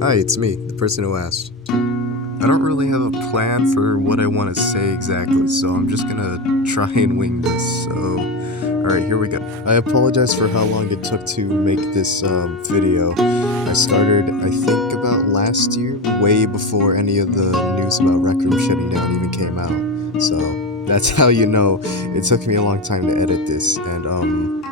Hi, it's me, the person who asked. I don't really have a plan for what I want to say exactly, so I'm just gonna try and wing this. So, alright, here we go. I apologize for how long it took to make this video. I started, I think, about last year, way before any of the news about Rec Room shutting down even came out. So, that's how you know it took me a long time to edit this, and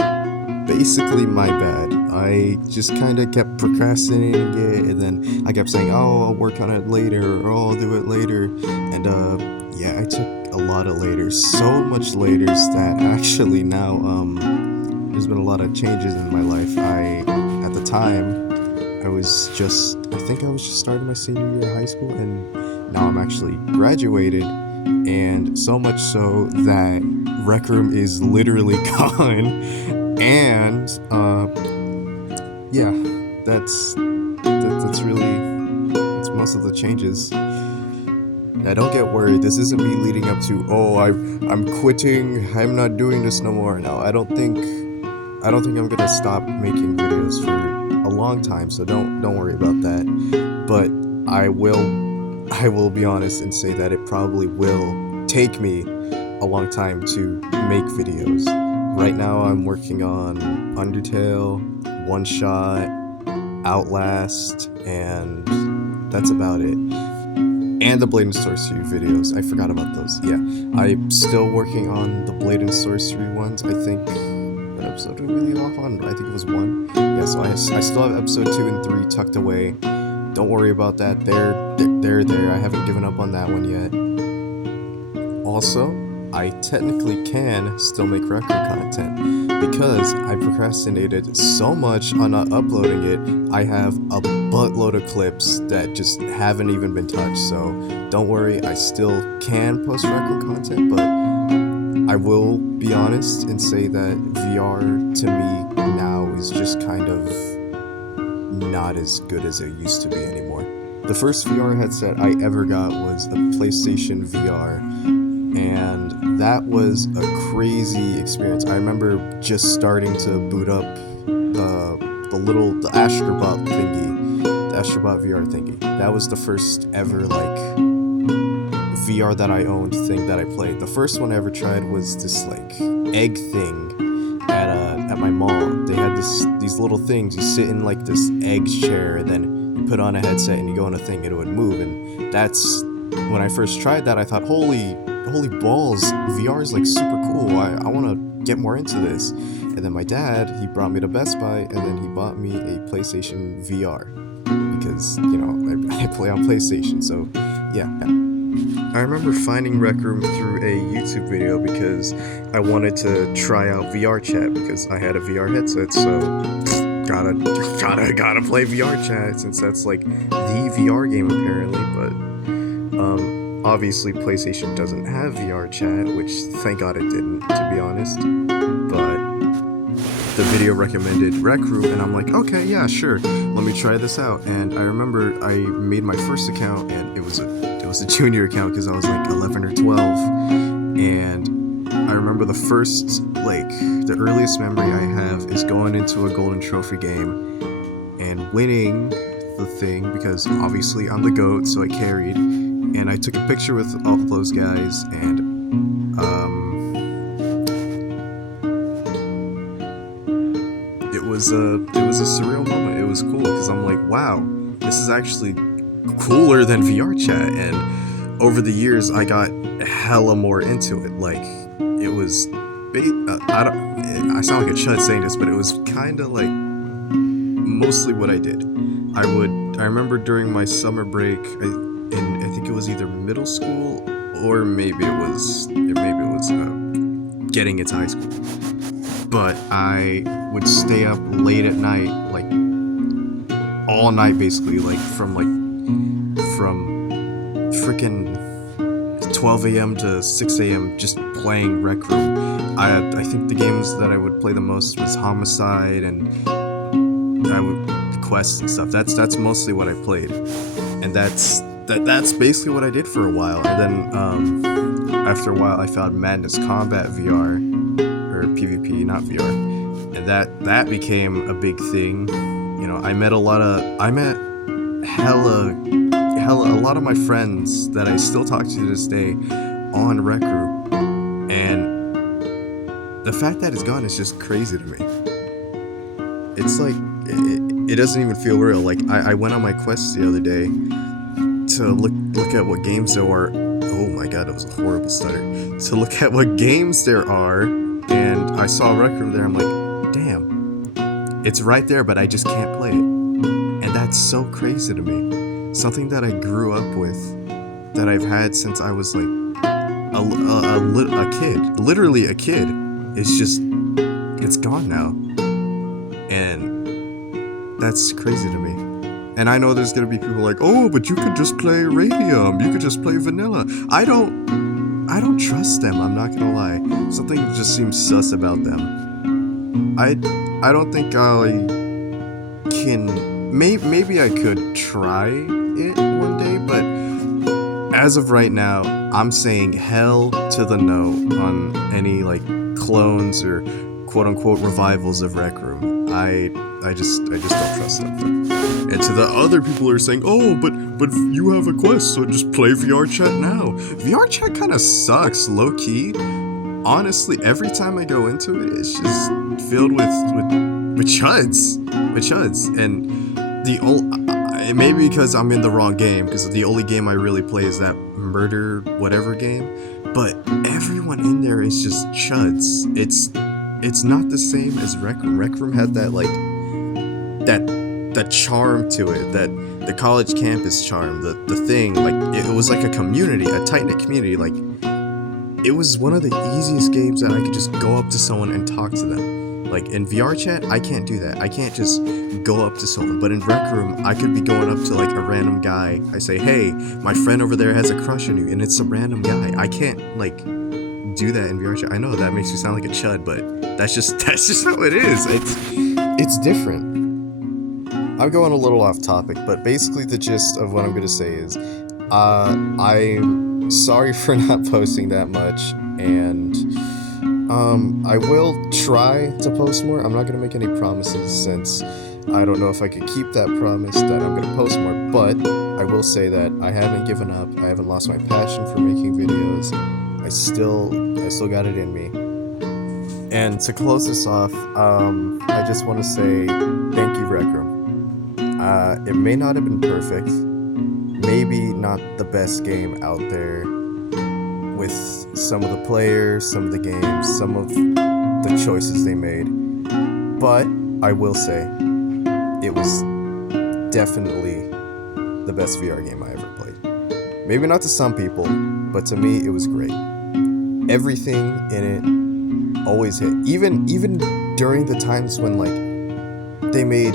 basically my bad. I just kind of kept procrastinating it, and then I kept saying, oh, I'll work on it later, or oh, I'll do it later, and yeah, I took a lot of laters, so much laters that actually now, there's been a lot of changes in my life. At the time, I think I was just starting my senior year of high school, and now I'm actually graduated, and so much so that Rec Room is literally gone. And yeah, that's most of the changes. Now don't get worried. This isn't me leading up to I'm quitting. I'm not doing this no more. No, I don't think I'm gonna stop making videos for a long time. So don't worry about that. But I will be honest and say that it probably will take me a long time to make videos. Right now I'm working on Undertale, One Shot, Outlast, and that's about it. And the Blade and Sorcery videos. I forgot about those. Yeah, I'm still working on the Blade and Sorcery ones. I think, what episode did we leave off on? I think it was 1. Yeah, so I still have episode 2 and 3 tucked away. Don't worry about that. They're there. I haven't given up on that one yet. Also, I technically can still make record content because I procrastinated so much on not uploading it. I have a buttload of clips that just haven't even been touched, so don't worry, I still can post record content, but I will be honest and say that VR to me now is just kind of not as good as it used to be anymore. The first VR headset I ever got was a PlayStation VR, and that was a crazy experience. I remember just starting to boot up the Astrobot thingy, the Astrobot VR thingy. That was the first ever VR that I owned thing that I played. The first one I ever tried was this egg thing at my mall. They had these little things. You sit in this egg chair, and then you put on a headset and you go on a thing and it would move. And that's when I first tried that. I thought, holy balls, VR is super cool. I want to get more into this. And then my dad, he brought me to Best Buy, and then he bought me a PlayStation VR because I play on PlayStation. So yeah. I remember finding Rec Room through a YouTube video because I wanted to try out VR chat because I had a VR headset, so gotta play VR chat since that's the VR game apparently. But obviously PlayStation doesn't have VR chat, which thank God it didn't, to be honest. But the video recommended Rec Room, and I'm like, okay, yeah, sure, let me try this out. And I remember I made my first account, and it was a junior account because I was 11 or 12, and I remember the earliest memory I have is going into a golden trophy game and winning the thing because obviously I'm the GOAT, so I carried, and I took a picture with all those guys, and it was a surreal moment. It was cool because I'm like, wow, this is actually cooler than VR chat. And over the years I got hella more into it. It was I sound like a chud saying this, but it was kind of mostly what I did. I remember during my summer break, I think it was either middle school or maybe it was getting into high school, but I would stay up late at night, all night basically, from freaking 12 a.m. to 6 a.m. just playing Rec Room. I think the games that I would play the most was Homicide and Quest and stuff. That's mostly what I played, and that's basically what I did for a while. And then after a while I found Madness Combat VR, or PvP, not VR, and that became a big thing. I met hella, a lot of my friends that I still talk to this day on Rec Room, and the fact that it's gone is just crazy to me. It's like it doesn't even feel real. Like I went on my quest the other day to look at what games there are. Oh my god, that was a horrible stutter. To look at what games there are, and I saw a record there. I'm like, damn, it's right there, but I just can't play it, and that's so crazy to me. Something that I grew up with, that I've had since I was like a kid, literally a kid. It's gone now, and that's crazy to me. And I know there's gonna be people like, oh, but you could just play Radium, you could just play Vanilla. I don't trust them, I'm not gonna lie. Something just seems sus about them. I don't think I can. Maybe I could try it one day, but as of right now, I'm saying hell to the no on any like clones or quote unquote revivals of Rec Room. I just don't trust them. And to the other people who are saying, oh, but you have a quest, so just play VR chat now. VR chat kind of sucks, low key. Honestly, every time I go into it, it's just filled with chuds, and it may be because I'm in the wrong game, because the only game I really play is that murder whatever game. But everyone in there is just chuds. It's not the same as Rec Room. Rec Room had that like that charm to it, that the college campus charm, the thing, like it was like a community, a tight-knit community. Like it was one of the easiest games that I could just go up to someone and talk to them. Like in VR chat, I can't do that. I can't just go up to someone. But in Rec Room, I could be going up to like a random guy. I say, hey, my friend over there has a crush on you, and it's a random guy. I can't like do that in VR chat. I know that makes me sound like a chud, but that's just how it is. It's different. I'm going a little off topic, but basically the gist of what I'm going to say is I'm sorry for not posting that much, and I will try to post more. I'm not going to make any promises, since I don't know if I could keep that promise that I'm going to post more, but I will say that I haven't given up. I haven't lost my passion for making videos. I still got it in me. And to close this off, I just want to say thank you, Rec Room. It may not have been perfect, maybe not the best game out there, with some of the players, some of the games, some of the choices they made, but I will say it was definitely the best VR game I ever played. Maybe not to some people, but to me it was great. Everything in it always hit, even during the times when like they made,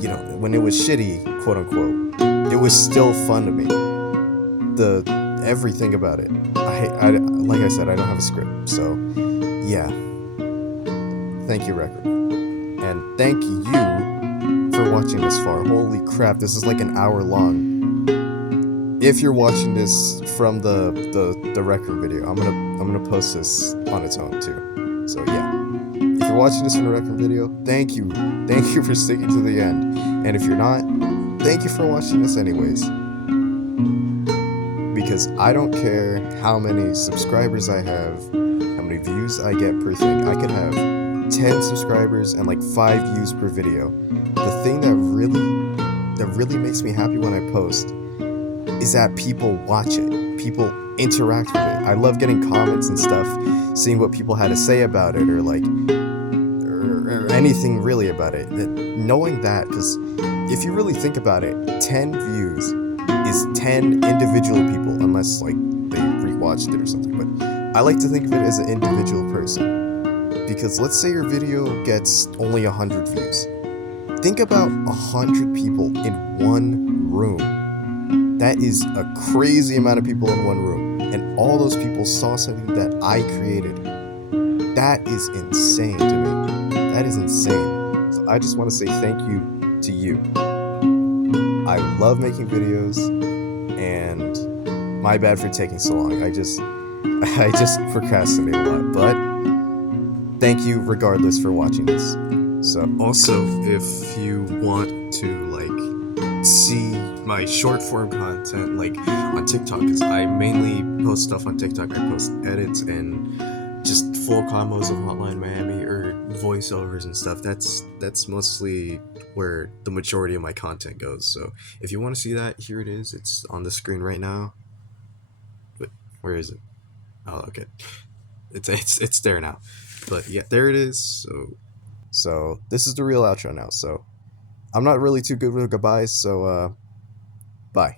you know, when it was shitty, quote unquote, it was still fun to me. Everything about it. I like I said, I don't have a script, so yeah. Thank you, Rec Room, and thank you for watching this far. Holy crap, this is like an hour long. If you're watching this from the Rec Room video, I'm gonna post this on its own too. So yeah. If you're watching this from the Rec Room video, thank you for sticking to the end. And if you're not, thank you for watching this anyways. Because I don't care how many subscribers I have, how many views I get per thing. I could have 10 subscribers and like 5 views per video. The thing that really makes me happy when I post is that people watch it. People interact with it. I love getting comments and stuff, seeing what people had to say about it, or like or anything really about it. Knowing that, because if you really think about it, 10 views is 10 individual people, unless like they rewatched it or something. But I like to think of it as an individual person, because let's say your video gets only 100 views. Think about 100 people in one room. That is a crazy amount of people in one room, and all those people saw something that I created. That is insane to me. That is insane. So I just want to say thank you to you. I love making videos, and my bad for taking so long. I just procrastinate a lot, but thank you regardless for watching this. So also, if you want to like see my short form content, like on TikTok, because I mainly post stuff on TikTok. I post edits and just full combos of Hotline Miami or voiceovers and stuff. That's mostly where the majority of my content goes. So if you want to see that, here it is. It's on the screen right now. But where is it? Oh, okay. It's there now. But yeah, there it is. So this is the real outro now. So I'm not really too good with goodbyes. So bye.